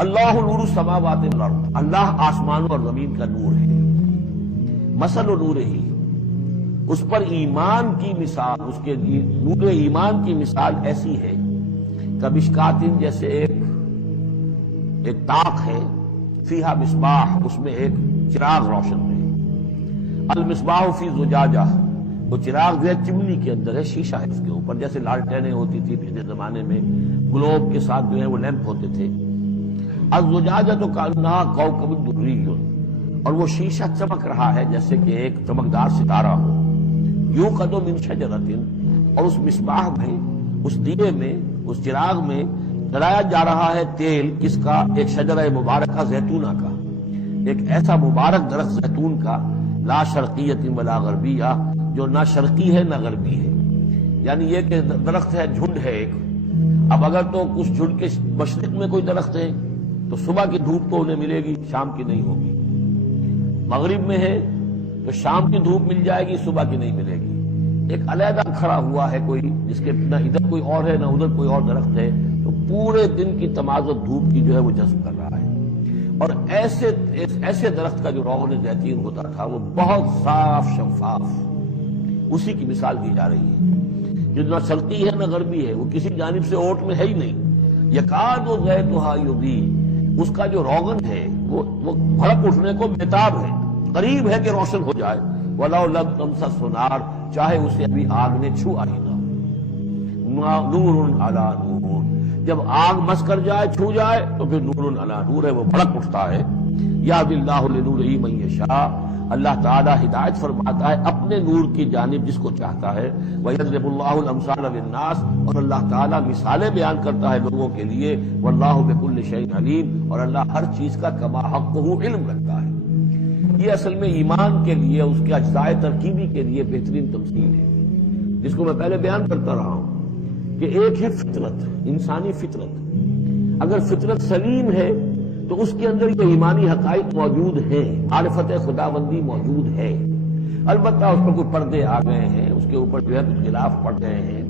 اللہ نور السماوات والارض، اللہ آسمانوں اور زمین کا نور ہے. مثل نور ہی، اس پر ایمان کی مثال، اس کے نور ایمان کی مثال ایسی ہے کمشکات، جیسے ایک طاق ہے، فیہا مصباح، اس میں ایک چراغ روشن ہے. المصباح فی زجاجہ، وہ چراغ جو ہے چمنی کے اندر ہے، شیشہ ہے اس کے اوپر، جیسے لالٹینیں ہوتی تھی پچھلے زمانے میں، گلوب کے ساتھ جو ہے وہ لیمپ ہوتے تھے. الزجاجہ تو کانہا کوکب دری، اور وہ شیشہ چمک رہا ہے جیسے کہ ایک چمکدار ستارہ ہو. یوقد من شجرۃ، اور اس مصباح میں، اس دیے میں، اس چراغ میں جلایا جا رہا ہے تیل، کس کا؟ ایک شجرہ مبارکہ زیتونہ کا، ایک ایسا مبارک درخت زیتون کا، لا شرقیۃ ولا غربیہ، جو نہ شرقی ہے نہ غربی ہے. یعنی یہ کہ درخت ہے، جھنڈ ہے ایک. اب اگر تو کچھ جھنڈ کے مشرق میں کوئی درخت ہے تو صبح کی دھوپ تو انہیں ملے گی، شام کی نہیں ہوگی. مغرب میں ہے تو شام کی دھوپ مل جائے گی، صبح کی نہیں ملے گی. ایک علیحدہ کھڑا ہوا ہے کوئی، جس کے نہ ادھر کوئی اور ہے نہ ادھر کوئی اور درخت ہے، تو پورے دن کی تمازت دھوپ کی جو ہے وہ جذب کر رہا ہے. اور ایسے درخت کا جو روغن زیتون ہوتا تھا وہ بہت صاف شفاف، اسی کی مثال دی جا رہی ہے، جو نہ شرقی ہے نہ غربی ہے، وہ کسی جانب سے اوٹ میں ہے ہی نہیں. یکاد زیتھا یضیء، اس کا جو روغن ہے وہ بھڑک اٹھنے کو بےتاب ہے، قریب ہے کہ روشن ہو جائے. وَلَوْ لَمْ تَمْسَسْهُ نَارٌ، چاہے اسے ابھی آگ نے چھوا ہی نہ. نور علی نور، جب آگ مس کر جائے، چھو جائے تو پھر نور علی نور ہے، وہ بھڑک اٹھتا ہے. یہدی اللہ لنورہ من یشاء، اللہ تعالیٰ ہدایت فرماتا ہے اپنے نور کی جانب جس کو چاہتا ہے. وَيَضْرِبُ اللَّهُ الْأَمْثَالَ لِلنَّاسِ، اور اللہ تعالیٰ مثالیں بیان کرتا ہے لوگوں کے لیے. وَاللَّهُ بِكُلِّ شَيْءٍ عَلِيمٌ، اور اللہ ہر چیز کا کما حقہ علم رکھتا ہے. یہ اصل میں ایمان کے لیے، اس کے اجزاء ترکیبی کے لیے بہترین تمثیل ہے، جس کو میں پہلے بیان کرتا رہا ہوں کہ ایک ہے فطرت، انسانی فطرت. اگر فطرت سلیم ہے تو اس کے اندر یہ ایمانی حقائق موجود ہیں، معرفت خداوندی موجود ہے. البتہ اس پر کوئی پردے آ گئے ہیں، اس کے اوپر جو ہے کچھ خلاف پڑ گئے ہیں،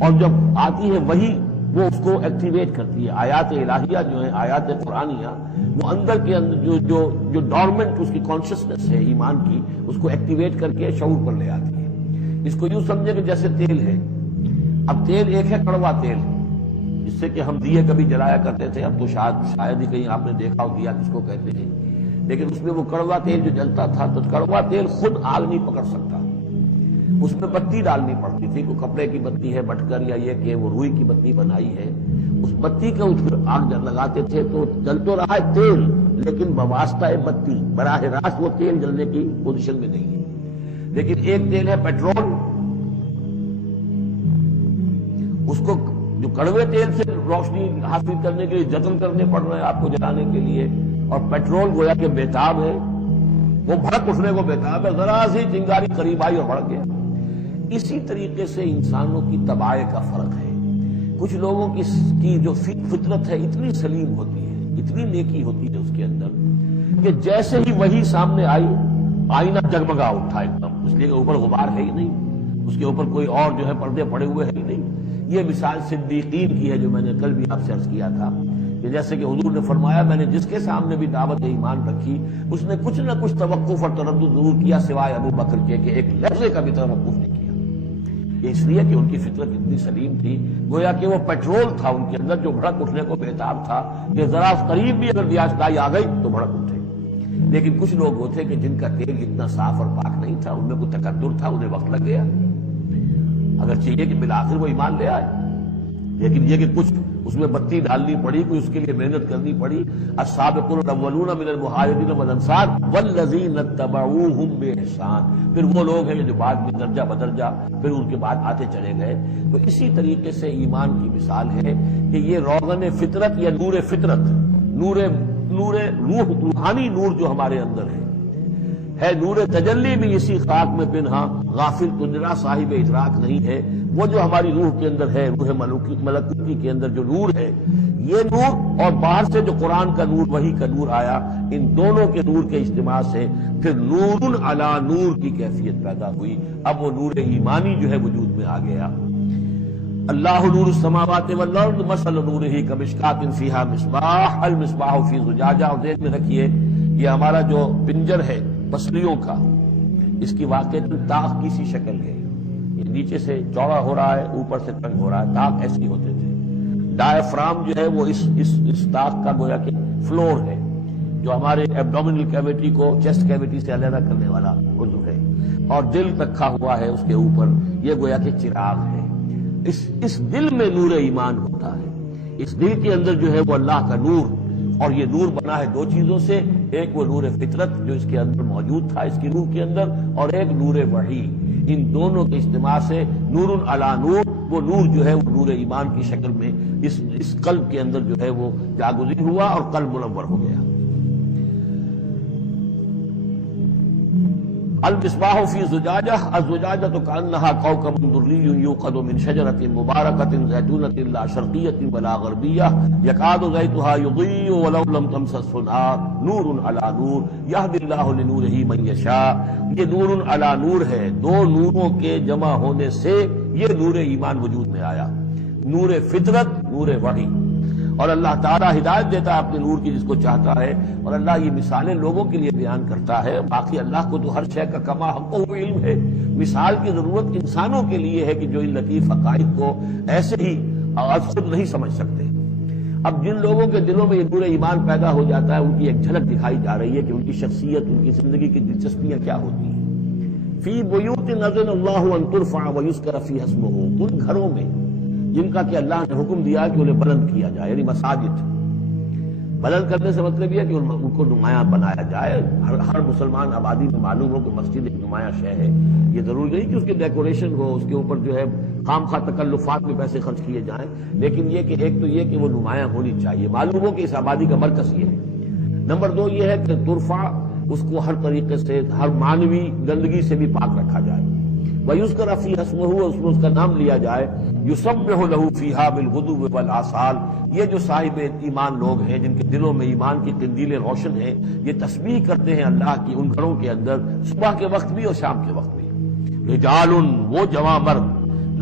اور جب آتی ہے وہی وہ اس کو ایکٹیویٹ کرتی ہے. آیات الہیہ جو ہیں، آیات قرآنیہ، وہ اندر کے اندر جو ڈورمنٹ اس کی کانشسنس ہے ایمان کی، اس کو ایکٹیویٹ کر کے شعور پر لے آتی ہے. اس کو یوں سمجھے کہ جیسے تیل ہے. اب تیل ایک ہے کڑوا تیل، جس سے کہ ہم دیے کبھی جلایا کرتے تھے. اب تو شاید ہی کہیں آپ نے دیکھا ہو دیا کس کو کہتے ہیں، لیکن اس میں وہ کڑوا تیل جو جلتا تھا، تو کڑوا تیل خود آگ نہیں پکڑ سکتا، اس میں بتی ڈالنی پڑتی تھی. کوئی کپڑے کی بتی ہے بٹکر، یا یہ کہ وہ روئی کی بتی بنائی ہے، اس بتی کا آگ لگاتے تھے تو جل تو رہا ہے تیل، لیکن بواسطہ بتی، براہ راست وہ تیل جلنے کی پوزیشن میں نہیں ہے. لیکن ایک تیل ہے پیٹرول، اس کو جو کڑوے تیل سے روشنی حاصل کرنے کے لیے جتن کرنے پڑ رہے ہیں آپ کو جلانے کے لیے، اور پیٹرول گویا کہ بےتاب ہے، وہ بھڑک اٹھنے کو بےتاب ہے، ذرا سی چنگاری قریب آئی اور بھڑک گیا. اسی طریقے سے انسانوں کی طباع کا فرق ہے. کچھ لوگوں کی جو فطرت ہے اتنی سلیم ہوتی ہے، اتنی نیکی ہوتی ہے اس کے اندر، کہ جیسے ہی وہی سامنے آئی، آئینہ جگمگا اٹھا ایک دم، اس لیے کہ اوپر غبار ہے ہی نہیں، اس کے اوپر کوئی اور جو ہے پردے پڑے ہوئے ہیں ہی نہیں. یہ مثال صدیقین کی ہے، جو میں نے کل بھی آپ سے عرض کیا تھا کہ جیسے کہ حضور نے فرمایا، میں نے جس کے سامنے بھی دعوت ایمان رکھی، اس نے کچھ نہ کچھ توقف اور تردد ضرور کیا، سوائے ابو بکر کے، کہ ایک لحظے کا بھی توقف نہیں کیا. اس لیے کہ ان کی فطرت اتنی سلیم تھی، گویا کہ وہ پیٹرول تھا ان کے اندر جو بھڑک اٹھنے کو بےتاب تھا، کہ ذرا قریب بھی اگر دیاسدائی آ گئی تو بھڑک اٹھے. لیکن کچھ لوگ وہ تھے کہ جن کا تیل اتنا صاف اور پاک نہیں تھا، ان میں کوئی تکدر تھا، انہیں وقت لگ گیا. اگر چاہیے کہ بالآخر وہ ایمان لے آئے، لیکن یہ کہ کچھ اس میں بتی ڈالنی پڑی، کوئی اس کے لیے محنت کرنی پڑی. السابقون الاولون من المہاجرین والانصار والذین اتبعوہم بإحسان، پھر وہ لوگ ہیں جو بعد میں درجہ بدرجہ پھر ان کے بعد آتے چلے گئے. تو اسی طریقے سے ایمان کی مثال ہے کہ یہ روغن فطرت یا نور فطرت، نور روح، روحانی نور جو ہمارے اندر ہے نور تجلی بھی اسی خاک میں پنہا، غافل کنجرا صاحب ادراک نہیں ہے. وہ جو ہماری روح کے اندر ہے، روح ملکوتی کے اندر جو نور ہے، یہ نور اور باہر سے جو قرآن کا نور، وحی کا نور آیا، ان دونوں کے نور کے اجتماع سے پھر نور علی نور کی کیفیت پیدا ہوئی. اب وہ نور ایمانی جو ہے وجود میں آ گیا. اللہ نور السماوات والارض مثل نورہ کمشکاۃ فیہا مصباح المصباح فی زجاجہ. اور ذہن میں رکھیے یہ ہمارا جو پنجر ہے پسلیوں کا، اس کی واقعی طاق کی سی شکل ہے. یہ نیچے سے چوڑا ہو رہا ہے، اوپر سے تنگ ہو رہا ہے. طاق ایسے ہوتے تھے. ڈائفرام جو ہے وہ اس طاق کا گویا کہ فلور ہے، جو ہمارے ایبڈومینل کیویٹی کو چیسٹ کیویٹی سے علیحدہ کرنے والا عضو ہے. اور دل رکھا ہوا ہے اس کے اوپر، یہ گویا کہ چراغ ہے. اس دل میں نور ایمان ہوتا ہے. اس دل کے اندر جو ہے وہ اللہ کا نور، اور یہ نور بنا ہے دو چیزوں سے. ایک وہ نور فطرت جو اس کے اندر موجود تھا اس کی روح کے اندر، اور ایک نور وحی. ان دونوں کے اجتماع سے نور علی نور، وہ نور جو ہے وہ نور ایمان کی شکل میں اس قلب کے اندر جو ہے وہ جاگزین ہوا اور قلب منور ہو گیا. المصباح فی زجاجہ، الزجاجہ کأنہا کوکب دری یوقد من شجرۃ مبارکۃ زیتونۃ لا شرقیۃ ولا غربیہ یکاد زیتھا یضیء ولو لم تمسسہ نار نور علی نور یہدی اللہ لنورہ من یشاء. یہ نور علی نور ہے. دو نوروں کے جمع ہونے سے یہ نور ایمان وجود میں آیا. نور فطرت، نور وحی. اور اللہ تعالیٰ ہدایت دیتا ہے اپنے نور کی جس کو چاہتا ہے. اور اللہ یہ مثالیں لوگوں کے لیے بیان کرتا ہے. باقی اللہ کو تو ہر شے کا کما ہم کو علم ہے. مثال کی ضرورت انسانوں کے لیے ہے کہ جو ان لطیف حقائق کو ایسے ہی خود نہیں سمجھ سکتے. اب جن لوگوں کے دلوں میں یہ نور ایمان پیدا ہو جاتا ہے، ان کی ایک جھلک دکھائی جا رہی ہے کہ ان کی شخصیت، ان کی زندگی کی دلچسپیاں کیا ہوتی ہیں. فی بیوت اذن اللہ ان ترفع ویذکر فیہا اسمہ، ان گھروں میں جن کا کہ اللہ نے حکم دیا کہ انہیں بلند کیا جائے، یعنی مساجد. بلند کرنے سے مطلب یہ ہے کہ ان کو نمایاں بنایا جائے. ہر مسلمان آبادی میں معلوم ہو کہ مسجد ایک نمایاں شے ہے. یہ ضروری نہیں کہ اس کی ڈیکوریشن ہو، اس کے اوپر جو ہے خام خواہ تکلفات میں پیسے خرچ کیے جائیں، لیکن یہ کہ ایک تو یہ کہ وہ نمایاں ہونی چاہیے، معلوم ہو کہ اس آبادی کا مرکز یہ ہے. نمبر دو یہ ہے کہ ترفع، اس کو ہر طریقے سے ہر مانوی گندگی سے بھی پاک رکھا جائے. وَيُذْكَرَ فِيهَا اسْمُهُ، اس میں اس کا نام لیا جائے. يُسَبِّحُ لَهُ فِيهَا بِالْغُدُوِّ وَالْآصَالِ، یہ جو صاحب ایمان لوگ ہیں جن کے دلوں میں ایمان کی قندیلیں روشن ہیں، یہ تسبیح کرتے ہیں اللہ کی ان گھروں کے اندر صبح کے وقت بھی اور شام کے وقت بھی. رجال، وہ جواں مرد،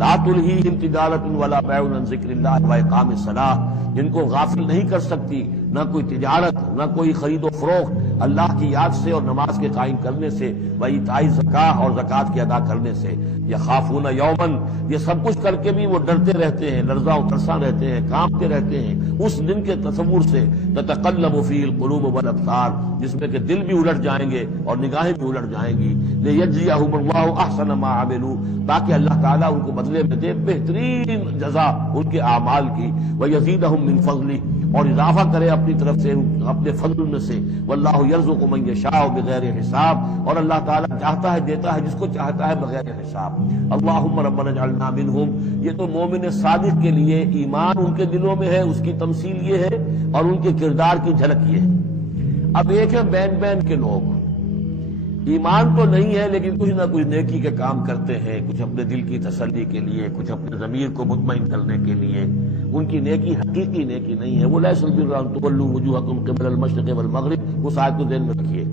لا تلہیہم تجارۃ ولا بیع عن ذکر اللہ واقام الصلاۃ، جن کو غافل نہیں کر سکتی نہ کوئی تجارت نہ کوئی خرید و فروخت اللہ کی یاد سے اور نماز کے قائم کرنے سے، وایتاء الزکاۃ اور زکوٰۃ کے ادا کرنے سے. یخافون یوما، یہ سب کچھ کر کے بھی وہ ڈرتے رہتے ہیں، لرزاں و ترساں رہتے ہیں، کانپتے رہتے ہیں اس دن کے تصور سے. تتقلب فیہ القلوب والابصار، جس میں کہ دل بھی الٹ جائیں گے اور نگاہیں بھی الٹ جائیں گی. لیجزیہم اللہ احسن ما عملوا، تاکہ اللہ تعالیٰ ان کو بدلے میں دے بہترین جزا ان کے اعمال کی. ویزیدہم من فضلہ، اور اضافہ کرے اپنی طرف سے اپنے فضل میں سے. واللہ یرزق من یشاء بغیر حساب، اور اللہ تعالیٰ چاہتا ہے دیتا ہے جس کو چاہتا ہے بغیر حساب. اللہم ربنا اجعلنا منہم، یہ تو مومن صادق کے لیے ایمان ان کے دلوں میں ہے، اس کی تمثیل یہ ہے، اور ان کے کردار کی جھلک یہ ہے. اب ایک ہے بین بین کے لوگ، ایمان تو نہیں ہے لیکن کچھ نہ کچھ نیکی کے کام کرتے ہیں، کچھ اپنے دل کی تسلی کے لیے، کچھ اپنے ضمیر کو مطمئن کرنے کے لیے. ان کی نیکی حقیقی نیکی نہیں ہے. وہ لیس البر ان تولوا وجوہکم قبل المشرق والمغرب، اس آیت کو ذہن میں رکھیے.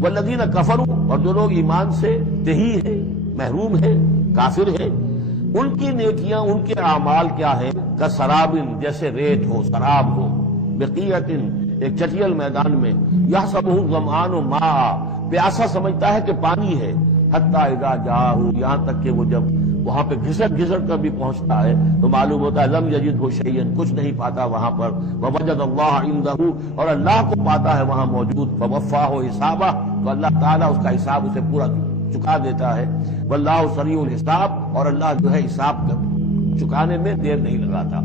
والذین کفروا، اور جو لوگ ایمان سے تہی ہے، محروم ہے، کافر ہے، ان کی نیکیاں، ان کے اعمال کیا ہے؟ کسراب، جیسے ریت ہو، سراب ہو، بقیعۃ، ایک چٹیل میدان میں، یحسبہ الظمآن ماء، پیاسا سمجھتا ہے کہ پانی ہے. حتی اذا جاءہ، یہاں تک کہ وہ جب وہاں پہ گھسٹ کر بھی پہنچتا ہے تو معلوم ہوتا ہے لم یجدہ شیئا، کچھ نہیں پاتا وہاں پر. ووجد اللہ عندہ، اور اللہ کو پاتا ہے وہاں موجود. فوفاہ حسابہ، تو اللہ تعالیٰ اس کا حساب اسے پورا چکا دیتا ہے. واللہ سریع الحساب، اور اللہ جو ہے حساب چکانے میں دیر نہیں لگاتا.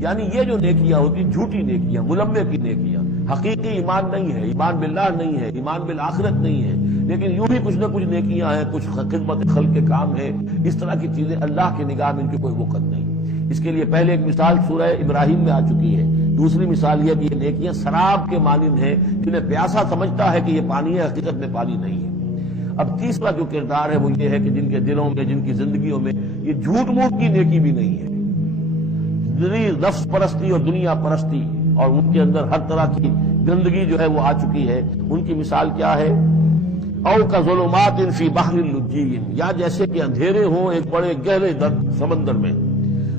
یعنی یہ جو نیکیاں ہوتی، جھوٹی نیکیاں، ملمے کی نیکیاں، حقیقی ایمان نہیں ہے، ایمان باللہ نہیں ہے، ایمان بالآخرت نہیں ہے، لیکن یوں ہی کچھ نہ کچھ نیکیاں ہیں، کچھ خدمت خلق کے کام ہیں. اس طرح کی چیزیں اللہ کی نگاہ میں ان کی کوئی وقت نہیں. اس کے لیے پہلے ایک مثال سورہ ابراہیم میں آ چکی ہے. دوسری مثال یہ کہ یہ نیکیاں سراب کے مانند ہیں، جنہیں پیاسا سمجھتا ہے کہ یہ پانی ہے، حقیقت میں پانی نہیں ہے. اب تیسرا جو کردار ہے وہ یہ ہے کہ جن کے دلوں میں، جن کی زندگیوں میں یہ جھوٹ موٹ کی نیکی بھی نہیں ہے، نفس پرستی اور دنیا پرستی، اور ان کے اندر ہر طرح کی گندگی جو ہے وہ آ چکی ہے. ان کی مثال کیا ہے؟ او کظلمات فی بحر لجی، یا جیسے کہ اندھیرے ہوں ایک بڑے گہرے سمندر میں.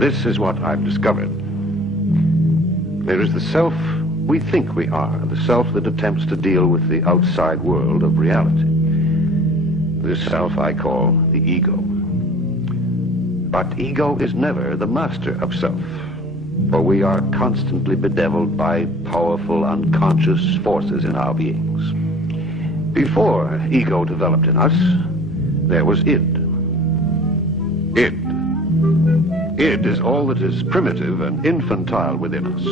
This is what I've discovered. There is the self we think we are, the self that attempts to deal with the outside world of reality. This self I call the ego. But ego is never the master of self, for we are constantly bedeviled by powerful unconscious forces in our beings. Before ego developed in us, there was id. Id. Id is all that is primitive and infantile within us.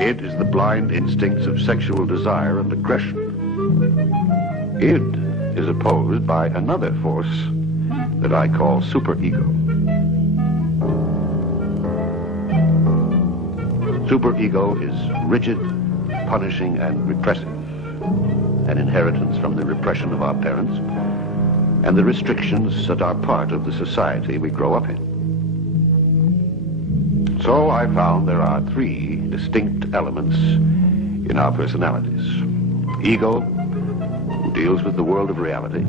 Id is the blind instincts of sexual desire and aggression. Id is opposed by another force that I call superego. Superego is rigid, punishing, and repressive, an inheritance from the repression of our parents and the restrictions that are part of the society we grow up in. So I found there are three distinct elements in our personalities. Ego, who deals with the world of reality,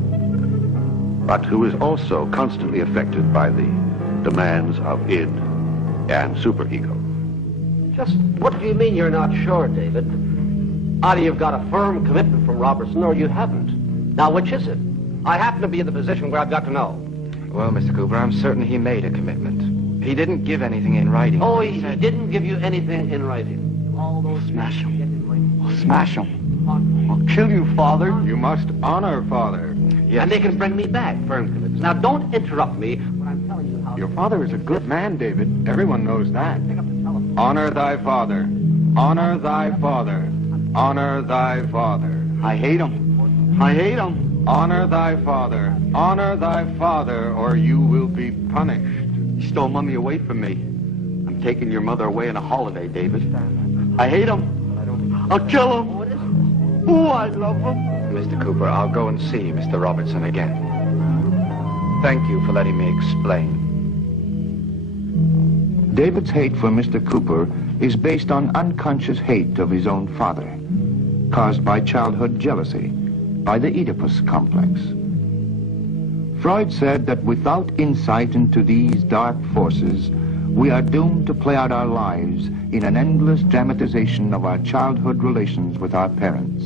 but who is also constantly affected by the demands of id and superego. Just what do you mean you're not sure, David? Either you've got a firm commitment from Robertson or you haven't. Now, which is it? I happen to be in the position where I've got to know. Well, Mr. Cooper, I'm certain he made a commitment. He didn't give anything in writing. Oh, he didn't give you anything in writing. All those smash him. I'll smash him. I'll kill you, Father. You must honor Father. Yes. And they can bring me back, firm commitments. Now, don't interrupt me when I'm telling you how... Your father is a good man, David. Everyone knows that. Pick up the telephone. Honor thy father. Honor thy father. Honor thy father. I hate him. I hate him. Honor thy father. Honor thy father, or you will be punished. He stole Mummy away from me. I'm taking your mother away on a holiday, David. I hate him. I'll kill him. Oh, I love him. Mr. Cooper, I'll go and see Mr. Robertson again. Thank you for letting me explain. David's hate for Mr. Cooper is based on unconscious hate of his own father, caused by childhood jealousy, by the Oedipus complex. Freud said that without insight into these dark forces, we are doomed to play out our lives in an endless dramatization of our childhood relations with our parents.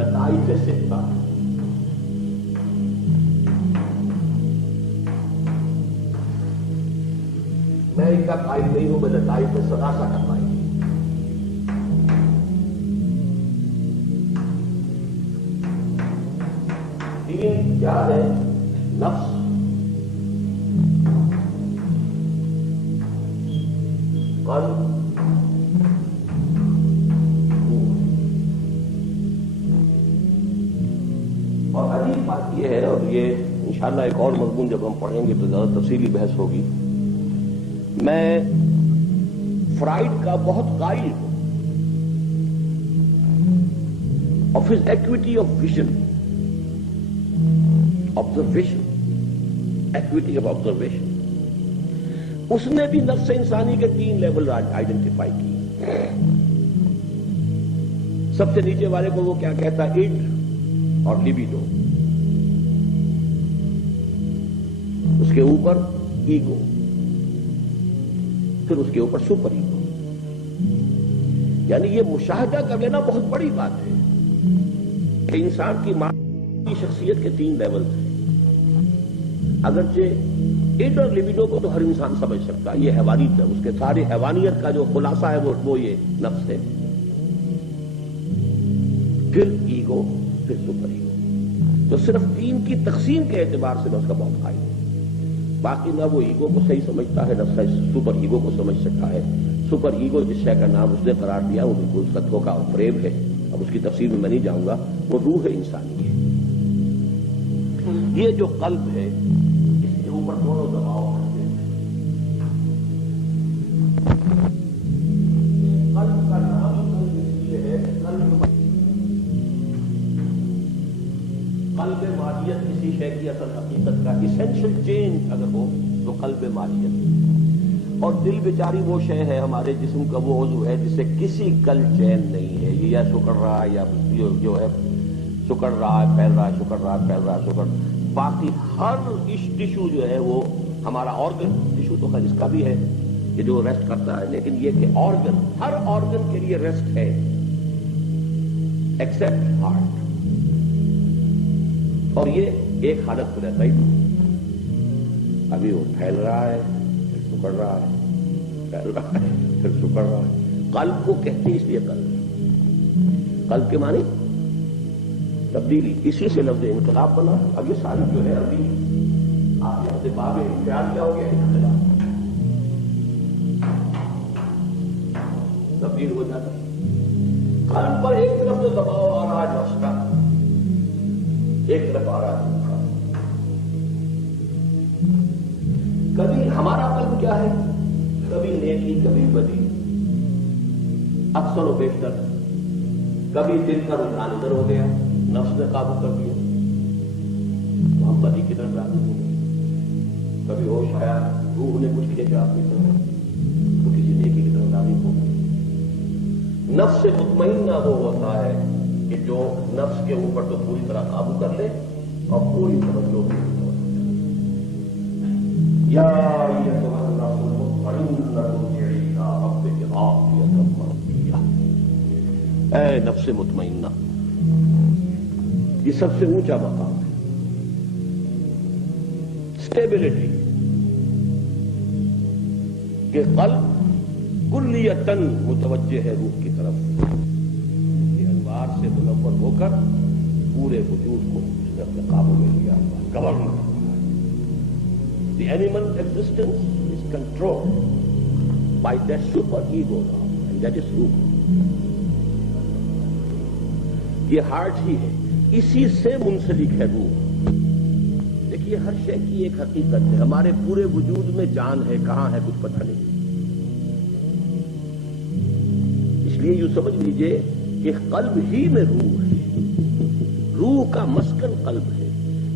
لطائف ستہ. میں ان کا قائل نہیں ہوں، میں لطائف ثلاثہ کا قائل ہوں. تین کیا ہے؟ نفس، قلب، اور عجیب بات یہ ہے، اور یہ انشاءاللہ ایک اور مضمون جب ہم پڑھیں گے تو زیادہ تفصیلی بحث ہوگی. میں فرائڈ کا بہت قائل ہوں of his equity of vision, observation, equity of observation. اس نے بھی نفس انسانی کے 3 لیول آئیڈینٹیفائی کی. سب سے نیچے والے کو وہ کیا کہتا ہے؟ اڈ اور لیبیڈو. اس کے اوپر ایگو، پھر اس کے اوپر سپر ایگو. یعنی یہ مشاہدہ کر لینا بہت بڑی بات ہے کہ انسان کی معنوی شخصیت کے 3 لیول ہیں. اگرچہ اڈ اور لیبیڈو کو تو ہر انسان سمجھ سکتا ہے، یہ حیوانیت ہے، اس کے سارے حیوانیت کا جو خلاصہ ہے وہ یہ نفس ہے. پھر ایگو، پھر سپر ایگو. تو صرف 3 کی تقسیم کے اعتبار سے میں اس کا بہت قائل ہوں. باقی نہ وہ ایگو کو صحیح سمجھتا ہے، نہ سپر ایگو کو سمجھ سکتا ہے. سپر ایگو جس شے کا نام اس نے قرار دیا وہ بالکل اس کا دھوکہ اور فریب ہے. اب اس کی تفصیل میں نہیں جاؤں گا. وہ روح انسانی ہے. یہ جو قلب ہے اس کے اوپر دونوں دباؤ کرتے ہیں. قلب کا نام اس لیے ہے قلب ماہیت. کسی شے کی اصل حقیقت کا اسینشل چینج اگر ہو تو قلب ماہیت. اور دل بیچاری وہ شے ہے ہمارے جسم کا وہ عضو ہے جسے کسی کل چین نہیں ہے. یہ یا سکڑ رہا ہے یا جو ہے سکڑ رہا ہے پھیل رہا ہے، سکڑ رہا ہے پھیل رہا ہے، سکڑ. باقی ہر ٹیشو جو ہے وہ ہمارا آرگن ٹیشو تو خیر اس کا بھی ہے کہ جو ریسٹ کرتا ہے، لیکن یہ کہ آرگن، ہر آرگن کے لیے ریسٹ ہے ایکسپٹ ہارٹ. اور یہ ایک حالت میں رہتا ہی نہیں. ابھی وہ پھیل رہا ہے، پھر سکڑ رہا ہے، پھیل رہا ہے، پھر سکڑ رہا ہے. قلب کو کہتے ہیں اس لیے قلب کے معنی تبدیلی. اسی سے لفظ انقلاب بنا. اب یہ ساری جو ہے ابھی آپ یہاں سے باب انفعال کیا ہو گیا؟ انقلاب تبدیل ہو جاتا ہے. قلب پر ایک طرف تو دباؤ آ رہا ہے نفس کا، ایک طرف آ رہا ہے. کبھی ہمارا قلب کیا ہے؟ کبھی نیکی، کبھی بدی، اکثر و بیشتر. کبھی دل کا رجحان ادھر ہو گیا، نفس نے قابو کر دیا تو ہم بدی کی طرف راغب ہو گئے. کبھی ہوش آیا، روح نے کچھ کیا اپنی طرف تو کسی نیکی کی طرف راغب ہو گئے. نفس مطمئنہ وہ ہوتا ہے کہ جو نفس کے اوپر تو پوری طرح قابو کر لے اور پوری طرح لوگ یا اے نفس مطمئنہ. یہ سب سے اونچا مقام ہے. اسٹیبلٹی کہ قلب کلیتاً متوجہ ہے روح کی طرف. یہ انوار سے منور ہو کر پورے وجود کو اس نے اپنے قابو میں لیا، گورن کرتا ہے. The animal existence is controlled by that super ego now, and that is روح. یہ ہارٹ ہی ہے، اسی سے منسلک ہے روح. دیکھیے ہر شے کی ایک حقیقت ہے. ہمارے پورے وجود میں جان ہے، کہاں ہے کچھ پتہ نہیں. اس لیے یوں سمجھ لیجئے کہ قلب ہی میں روح ہے. روح کا مسکن قلب ہے.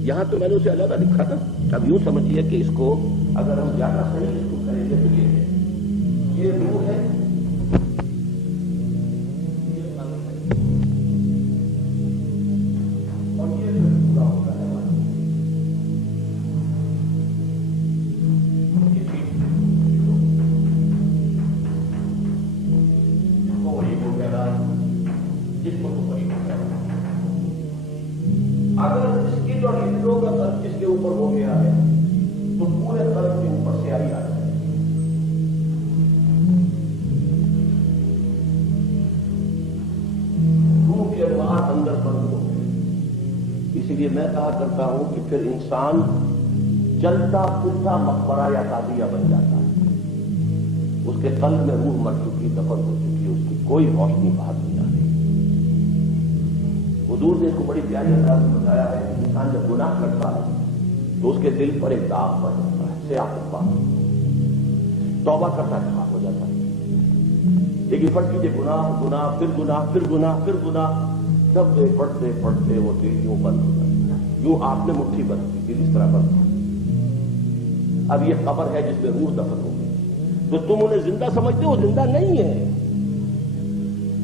یہاں تو میں نے اسے علیحدہ لکھا تھا. اب یوں سمجھیے کہ اس کو اگر ہم زیادہ صحیح اس کو کریں گے تو یہ ہے، یہ روح ہے، اسی لیے میں کہا کرتا ہوں کہ پھر انسان چلتا پھرتا مقبرہ یا تعزیہ بن جاتا ہے. اس کے قلب میں روح مر چکی، دفن ہو چکی، اس کی کوئی روشنی باہر نہیں آ رہی. حضور نے اس کو بڑی پیاری انداز میں بتایا ہے کہ انسان جب گناہ کرتا ہے تو اس کے دل پر ایک داغ پڑ جاتا ہے، سیاہ پا، توبہ کرتا ہے خاک ہو جاتا ہے. لیکن فرض کیجیے گناہ گناہ پھر گناہ پھر گناہ پھر گناہ، سب پڑھتے پڑھتے وہ دل یوں بند ہو جاتا ہے. یوں آپ نے مٹھی بند کی، دل اس طرح بند ہو. اب یہ قبر ہے جس میں روح دفن ہو گئی، تو تم انہیں زندہ سمجھتے ہو، زندہ نہیں ہے.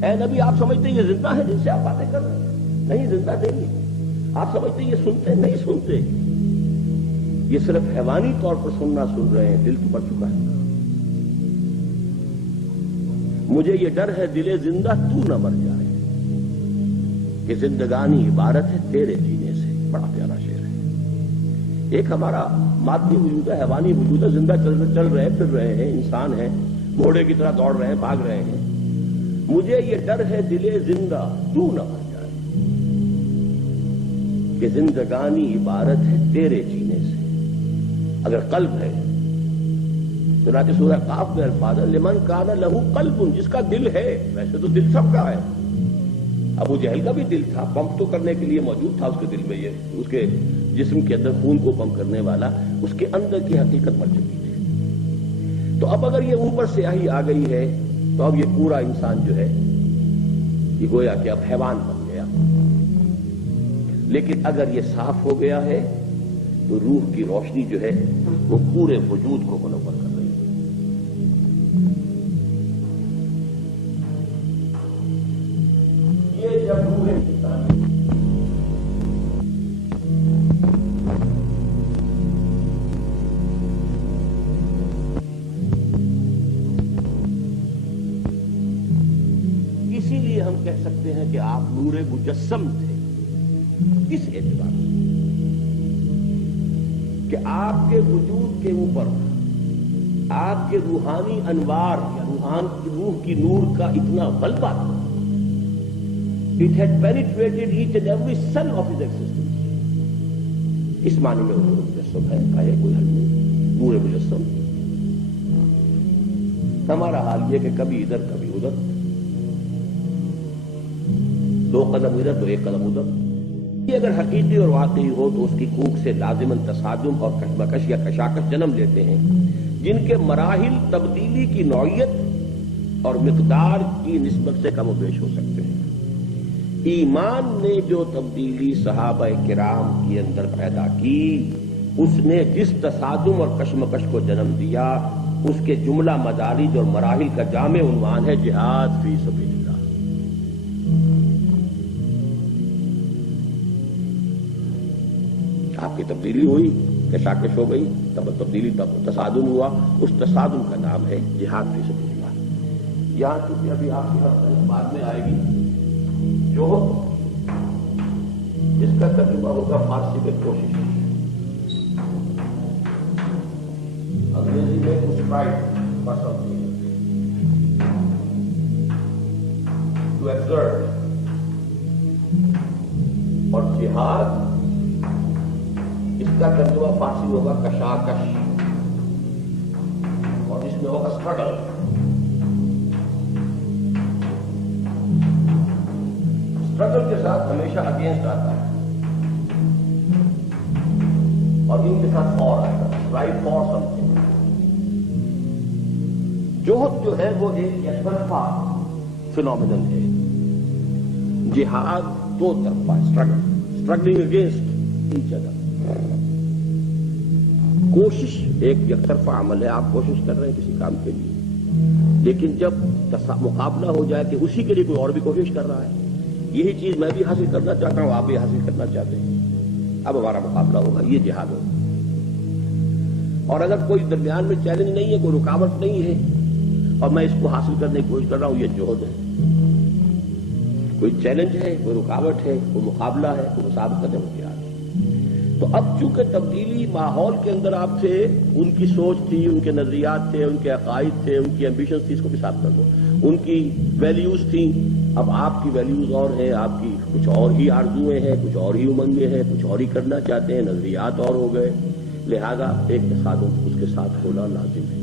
اے نبی آپ سمجھتے یہ زندہ ہے جن سے آپ باتیں کر رہے ہیں؟ نہیں، زندہ نہیں ہے. آپ سمجھتے یہ سنتے؟ نہیں سنتے. یہ صرف حیوانی طور پر سننا سن رہے ہیں، دل تو مر چکا ہے. مجھے یہ ڈر ہے دل زندہ تو نہ مر جائے، کہ زندگانی عبارت ہے تیرے جینے سے. بڑا پیارا شعر ہے. ایک ہمارا مادی وجود ہے، حیوانی وجود ہے، زندہ چل رہے پھر رہے ہیں، انسان ہیں، گھوڑے کی طرح دوڑ رہے ہیں، بھاگ رہے ہیں. مجھے یہ ڈر ہے دل زندہ تو نہ مر جائے، کہ زندگانی عبارت ہے تیرے جینے سے. اگر قلب ہے، چنانچہ سورہ قاف میں الفاظ ہے لمن کان لہو قلب، جس کا دل ہے. ویسے تو دل سب کا ہے. ابو جہل کا بھی دل تھا، پمپ تو کرنے کے لیے موجود تھا اس کے دل میں، یہ اس کے جسم کے اندر خون کو پمپ کرنے والا، اس کے اندر کی حقیقت مر چکی تھی. تو اب اگر یہ اوپر سیاہی آ گئی ہے تو اب یہ پورا انسان جو ہے یہ گویا کہ اب حیوان بن گیا. لیکن اگر یہ صاف ہو گیا ہے تو روح کی روشنی جو ہے وہ پورے وجود کو منور کر رہی ہے. یہ جب روح انسانی اسی لیے ہم کہہ سکتے ہیں کہ آپ نور مجسم تھے. اس اعتبار سے کہ آپ کے وجود کے اوپر آپ کے روحانی انوار یا روح کی نور کا اتنا غلبہ تھا. It had penetrated each and every cell of his existence. اس معنی میں نور مجسم ہے، کہے کوئی حل نہیں. نور مجسم. ہمارا حال یہ کہ کبھی ادھر کبھی ادھر، 2 قدم ادھر تو 1 قدم ادھر. یہ اگر حقیقی اور واقعی ہو تو اس کی کوکھ سے لازماً تصادم اور کشمکش یا کشاکش جنم لیتے ہیں، جن کے مراحل تبدیلی کی نوعیت اور مقدار کی نسبت سے کم و بیش ہو سکتے ہیں. ایمان نے جو تبدیلی صحابہ کرام کے اندر پیدا کی، اس نے جس تصادم اور کشمکش کو جنم دیا، اس کے جملہ مدارج اور مراحل کا جامع عنوان ہے جہاد فی سبیل اللہ. آپ کی تبدیلی ہوئی، کشاکش ہو گئی، تب تبدیلی تصادم ہوا، اس تصادم کا نام ہے جہاد فی سبیل اللہ. یہاں چونکہ ابھی آپ کی بعد میں آئے گی، جو اس کا ترجمہ ہوگا فارسی میں کوشش، انگریزی میں اسٹرائیو فار سمتھنگ، ٹو ایکسرٹ، اور جہاد اس کا ترجمہ فارسی میں ہوگا کشاکش، اور اس میں ہوگا اسٹرگل. اسٹرگل کے ساتھ ہمیشہ اگینسٹ آتا ہے، اور ان کے ساتھ فار آئے گا، اسٹرائیو فار سمتھنگ. جوہد جو ہے وہ ایک یکطرفہ فینومینل ہے. جہاد 2 طرفہ اسٹرگلنگ اگینسٹ ایچ ادر. کوشش ایک یکطرفہ عمل ہے، آپ کوشش کر رہے ہیں کسی کام کے لیے، لیکن جب مقابلہ ہو جائے کہ اسی کے لیے کوئی اور بھی کوشش کر رہا ہے، یہی چیز میں بھی حاصل کرنا چاہتا ہوں، آپ بھی حاصل کرنا چاہتے ہیں، اب ہمارا مقابلہ ہوگا، یہ جہاد ہوگا. اور اگر کوئی درمیان میں چیلنج نہیں ہے، کوئی رکاوٹ نہیں ہے، اور میں اس کو حاصل کرنے کی کوشش کر رہا ہوں، یہ جوہد ہے. کوئی چیلنج ہے، کوئی رکاوٹ ہے، کوئی مقابلہ ہے، کوئی مسابقت ہے، وہ جہاد ہے. تو اب چونکہ تبدیلی ماحول کے اندر آپ تھے، ان کی سوچ تھی، ان کے نظریات تھے، ان کے عقائد تھے، ان کی ایمبیشنز تھی، اس کو بھی صاف کر دو، ان کی ویلیوز تھیں. اب آپ کی ویلیوز اور ہیں، آپ کی کچھ اور ہی آرزویں ہیں، کچھ اور ہی امنگیں ہیں، کچھ اور ہی کرنا چاہتے ہیں، نظریات اور ہو گئے، لہذا ایک تصادم اس کے ساتھ ہونا لازم ہے۔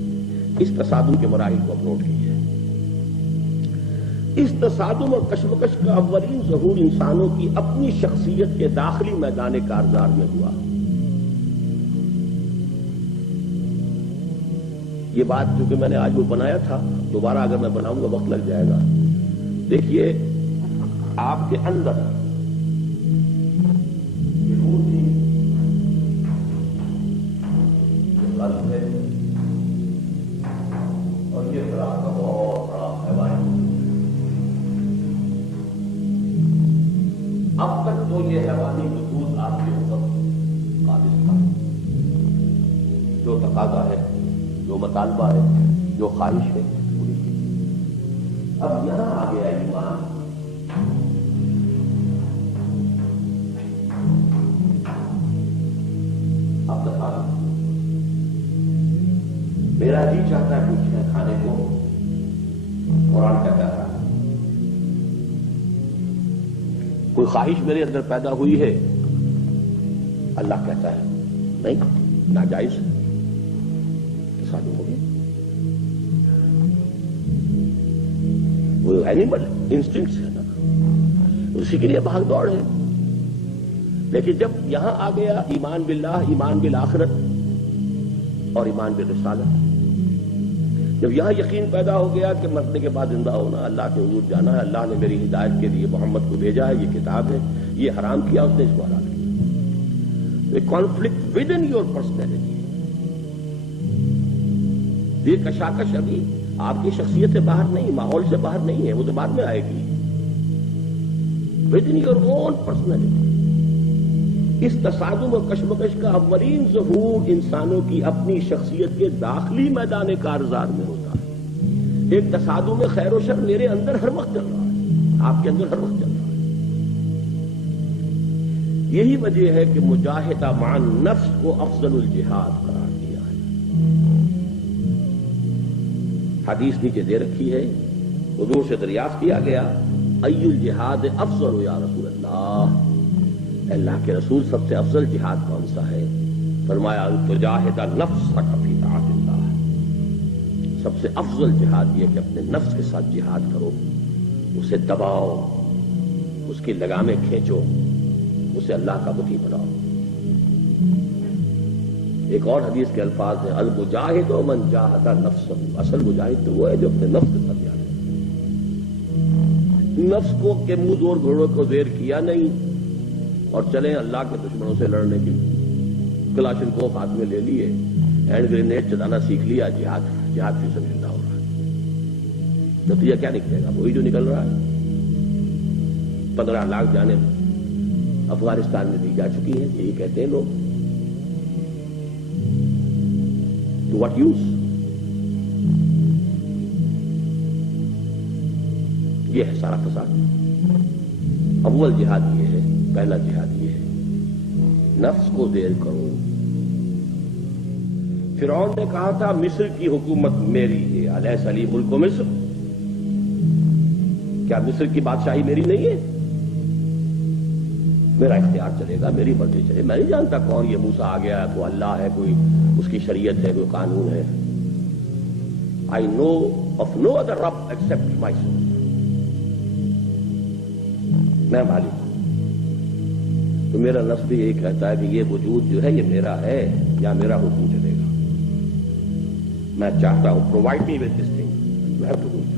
اس تصادم کے مراحل کو اپلوڈ کیجیے۔ اس تصادم اور کشمکش کا اولین ظہور انسانوں کی اپنی شخصیت کے داخلی میدان کارزار میں ہوا۔ یہ بات جو کہ میں نے آج وہ بنایا تھا، دوبارہ اگر میں بناؤں گا وقت لگ جائے گا۔ دیکھیے آپ کے اندر ہے اور یہ طرح کا بہت بڑا حیوان، اب تک تو یہ حیوانی وجود آپ کے اوپر قابض تھا، جو تقاضا ہے، جو مطالبہ ہے، جو خواہش ہے پوری کی۔ اب یہاں آ گیا ایمان، اب تقاضا میرا جی چاہتا ہے کچھ ہے کھانے کو، قرآن کیا کہتا ہے؟ کوئی خواہش میرے اندر پیدا ہوئی ہے، اللہ کہتا ہے نہیں، ناجائز، تصادم ہو گیا۔ وہ اینیمل انسٹنکٹس ہے نا، اسی کے لیے بھاگ دوڑ ہے۔ لیکن جب یہاں آ گیا ایمان باللہ، ایمان بالآخرت اور ایمان بالرسالت، جب یہاں یقین پیدا ہو گیا کہ مرنے کے بعد زندہ ہونا، اللہ کے حضور جانا ہے، اللہ نے میری ہدایت کے لیے محمد کو بھیجا ہے، یہ کتاب ہے، یہ حرام کیا اس نے، اس کو حلال کیا۔ یہ conflict with in your personality, یہ کشاکش ابھی آپ کی شخصیت سے باہر نہیں، ماحول سے باہر نہیں ہے، وہ تو بعد میں آئے گی، with in your own personality. اس تصادم اور کشمکش کا اولین ظہور انسانوں کی اپنی شخصیت کے داخلی میدان کارزار میں ہوتا ہے۔ ایک تصادم میں خیر و شر میرے اندر ہر وقت چل رہا ہے، آپ کے اندر ہر وقت چل رہا ہے۔ یہی وجہ ہے کہ مجاہدہ مع النفس کو افضل الجہاد قرار دیا ہے۔ حدیث نیچے دے رکھی ہے، حضور سے دریافت کیا گیا ای الجہاد افضل یا رسول اللہ، اللہ کے رسول سب سے افضل جہاد کون سا ہے؟ فرمایا ان تجاہد نفسک فی طاعت اللہ، سب سے افضل جہاد یہ کہ اپنے نفس کے ساتھ جہاد کرو، اسے دباؤ، اس کی لگامیں کھینچو، اسے اللہ کا مطیع بناؤ۔ ایک اور حدیث کے الفاظ ہیں المجاہد من جاہد نفسہ، اصل مجاہد تو وہ ہے جو اپنے نفس کے ساتھ جہاد کرے، نفس کو کہ منہ زور گھوڑوں کو زیر کیا نہیں اور چلیں اللہ کے دشمنوں سے لڑنے کی، کلاشن کو ہاتھ میں لے لیے، ہینڈ گرینیڈ چلانا سیکھ لیا، جہاد فی سبیل اللہ ہو رہا ہے۔ نتیجہ کیا نکلے گا؟ وہی جو نکل رہا ہے۔ 15 لاکھ جانیں افغانستان میں دی جا چکی ہیں، یہی کہتے ہیں لوگ، ٹو واٹ یوز؟ یہ ہے سارا فساد۔ اول جہاد یہ ہے، پہلا جہاد یہ ہے، نفس کو دیر کرو۔ فرعون نے کہا تھا مصر کی حکومت میری ہے، الیس لی ملک مصر، کیا مصر کی بادشاہی میری نہیں ہے؟ میرا اختیار چلے گا، میری مرضی چلے، میں نہیں جانتا کون یہ موسیٰ آ گیا، کوئی اللہ ہے، کوئی اس کی شریعت ہے، کوئی قانون ہے۔ I know of no other Rabb except myself، میں مالک ہوں۔ تو میرا نفس بھی یہی کہتا ہے کہ یہ وجود جو ہے یہ میرا ہے، یا میرا حکم چلے گا، میں چاہتا ہوں provide me with this thing, you have to do it۔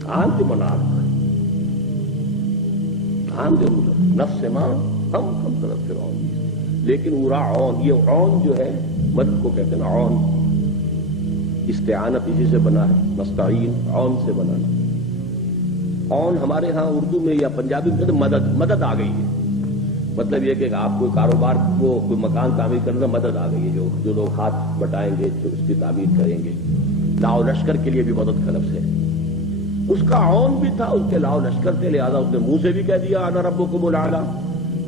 کام جو منار کام ضرور نفس سے ماں ہم طرف فرعون، لیکن وہ عون، یہ عون جو ہے مدد کو کہتے ہیں عون، استعانت اسی سے بنا ہے، نستعین عون سے بنانا۔ عون ہمارے ہاں اردو میں یا پنجابی میں کہتے ہیں مدد آ گئی ہے، مطلب یہ کہ آپ کوئی کاروبار کو کوئی مکان تعمیر کرنا، مدد آ گئی ہے، جو لوگ ہاتھ بٹائیں گے جو اس کی تعمیر کریں گے۔ لاؤ لشکر کے لیے بھی مدد کا لفظ ہے، اس کا عون بھی تھا، اس کے لاؤ لشکر تھے، لہذا اس نے منہ سے بھی کہہ دیا انا ربکم الاعلی،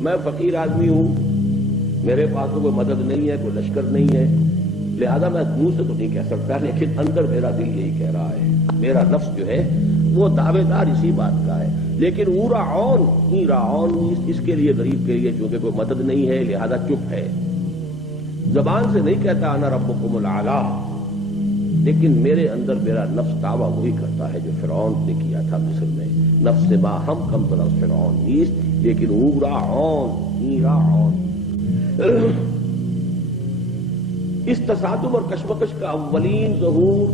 میں فقیر آدمی ہوں، میرے پاس تو کوئی مدد نہیں ہے، کوئی لشکر نہیں ہے، لہذا میں منہ سے تو نہیں کہہ سکتا، لیکن اندر میرا دل یہی کہہ رہا ہے، میرا نفس جو ہے وہ دعوے دار اسی بات کا ہے۔ لیکن او راعون ہی راعون اس کے لیے غریب کے لیے چونکہ کوئی مدد نہیں ہے لہذا چپ ہے، زبان سے نہیں کہتا انا ربکم الاعلی، لیکن میرے اندر میرا نفس دعویٰ وہی کرتا ہے جو فرعون نے کیا تھا مصر میں، نفس ما ہم کم طرف فرعون نیست لیکن او راعون ہی راعون۔ اس تصادم اور کشمکش کا اولین ظہور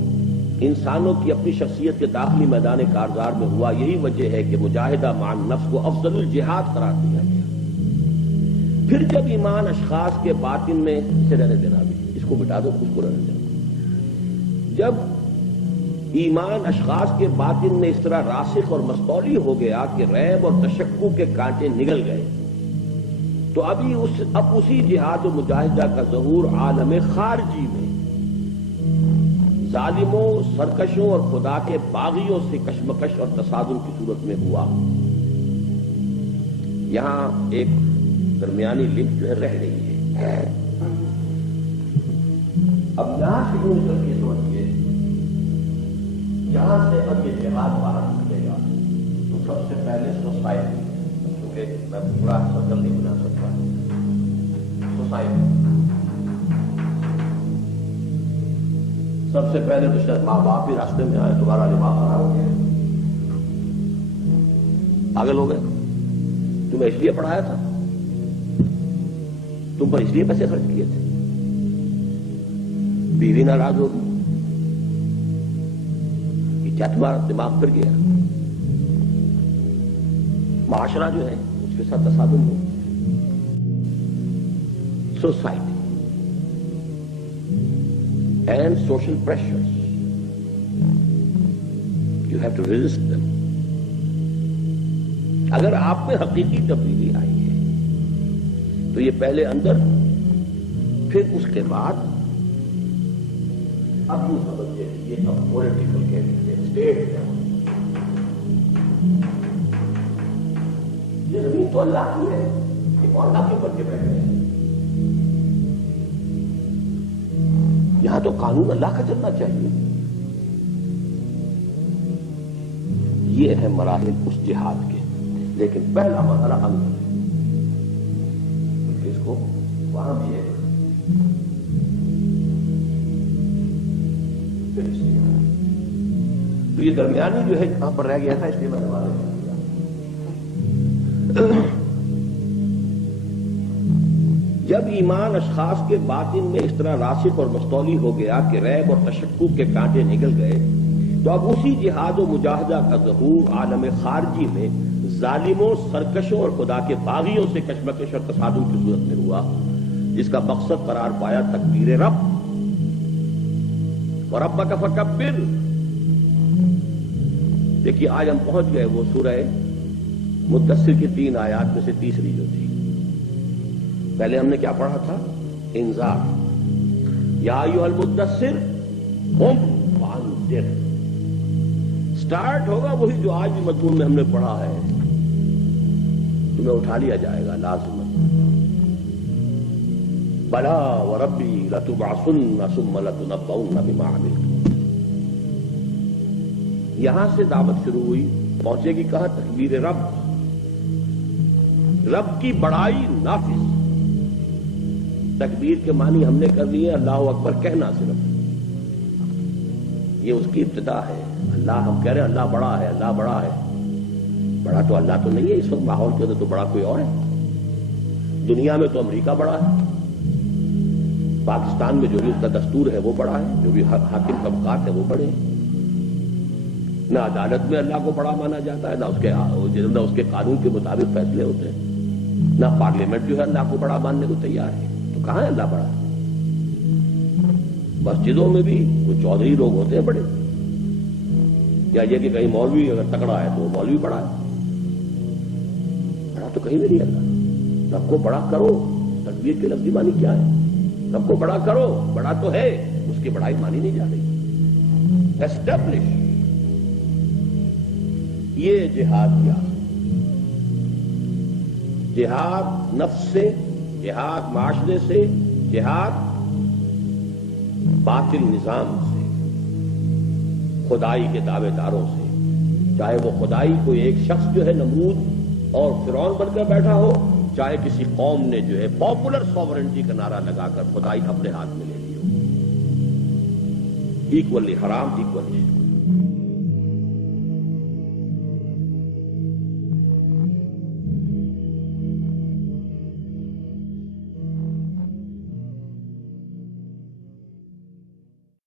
انسانوں کی اپنی شخصیت کے داخلی میدان کارزار میں ہوا، یہی وجہ ہے کہ مجاہدہ مع النفس کو افضل الجہاد قرار دیا گیا۔ پھر جب ایمان اشخاص کے باطن میں، اسے رہنے دینا بھی، اس کو مٹا دو، اس کو رہنے دینا، جب ایمان اشخاص کے باطن میں اس طرح راسخ اور مستولی ہو گیا کہ ریب اور تشکک کے کانٹے نگل گئے، تو اب اسی جہاد و مجاہدہ کا ظہور عالم خارجی میں ظالموں، سرکشوں اور خدا کے باغیوں سے کشمکش اور تصادم کی صورت میں ہوا۔ یہاں ایک درمیانی لنک جو ہے رہ رہی ہے۔ اب یہاں سے یوں کر کے سمجھیے، جہاں سے اب یہ جہاد باہر نکلے گا تو سب سے پہلے سوسائٹی، کیونکہ میں پورا سرکل نہیں بنا سکتا، سوسائٹی سب سے پہلے تو شاید ماں باپ ہی راستے میں آئے، تمہارا دماغ خراب ہو گیا، پاگل ہو گئے، تمہیں اس لیے پڑھایا تھا، تم پر اس لیے پیسے خرچ کیے تھے، بیوی ناراض ہوگی کہ کیا تمہارا دماغ پھر گیا، معاشرہ جو ہے اس کے ساتھ تصادم ہو، society and social pressures. You have to resist them. اگر آپ میں حقیقی تبدیلی آئی ہے تو یہ پہلے اندر، پھر اس کے بعد اب یوں سمجھیے کہ یہ اب پولیٹیکل کے اسٹیٹ ہے، یہ زمین تو اللہ کی ہے، یہ اللہ کے اوپر کے بیٹھے ہیں، یہاں تو قانون اللہ کا چلنا چاہیے۔ یہ ہے مراحل اس جہاد کے، لیکن پہلا مرحلہ اندر ہے، کیونکہ اس کو وہاں بھی ہے، تو یہ درمیانی جو ہے کہاں پر رہ گیا تھا، اس لیے میں نے جب ایمان اشخاص کے باطن میں اس طرح راسخ اور مستولی ہو گیا کہ ریب اور تشکک کے کانٹے نکل گئے، تو اب اسی جہاد و مجاہدہ کا ظہور عالم خارجی میں ظالموں، سرکشوں اور خدا کے باغیوں سے کشمکش اور تصادم کی صورت میں ہوا، جس کا مقصد قرار پایا تکبیر رب، وَرَبَّكَ فَكَبِّرْ۔ دیکھیے آج ہم پہنچ گئے وہ سورہ مدثر کی 3 آیات میں سے تیسری جو تھی۔ پہلے ہم نے کیا پڑھا تھا؟ انذار، یا ایھا المدثر قم فانذر۔ سٹارٹ ہوگا وہی جو آج بھی مضمون میں ہم نے پڑھا ہے، تمہیں اٹھا لیا جائے گا لازماً، بلا وربی لتبعثن ثم لتنبؤن بما عملتم۔ یہاں سے دعوت شروع ہوئی، پہنچے گی کہاں؟ تکبیر رب، رب کی بڑائی نافذ۔ تکبیر کے معنی ہم نے کر لیے اللہ اکبر کہنا، صرف یہ اس کی ابتدا ہے۔ اللہ، ہم کہہ رہے ہیں اللہ بڑا ہے، اللہ بڑا ہے، بڑا تو اللہ تو نہیں ہے اس وقت ماحول کے اندر، تو بڑا کوئی اور ہے۔ دنیا میں تو امریکہ بڑا ہے، پاکستان میں جو بھی اس کا دستور ہے وہ بڑا ہے، جو بھی حاکم طبقات ہیں وہ بڑے ہیں۔ نہ عدالت میں اللہ کو بڑا مانا جاتا ہے، نہ اس کے قانون کے مطابق فیصلے ہوتے ہیں، نہ پارلیمنٹ جو ہے اللہ کو بڑا ماننے کو تیار ہے۔ تو کہاں ہے اللہ بڑا؟ مسجدوں میں بھی وہ چودھری لوگ ہوتے ہیں بڑے، یا یہ کہ کہیں مولوی اگر تکڑا ہے تو وہ مولوی بڑا ہے، بڑا تو کہیں بھی نہیں اللہ۔ رب کو بڑا کرو، تکبیر کے لفظی معنی کیا ہے؟ رب کو بڑا کرو، بڑا تو ہے، اس کی بڑائی مانی نہیں جا رہی۔ ایسٹیبلش، یہ جہاد کیا؟ جہاد نفس سے، جہاد معاشرے سے، جہاد باطل نظام سے، خدائی کے دعوے داروں سے، چاہے وہ خدائی کوئی ایک شخص جو ہے نمرود اور فرعون بن کر بیٹھا ہو، چاہے کسی قوم نے جو ہے پاپولر سوورنٹی کا نعرہ لگا کر خدائی اپنے ہاتھ میں لے لی ہو. ایکولی حرام، ایکولی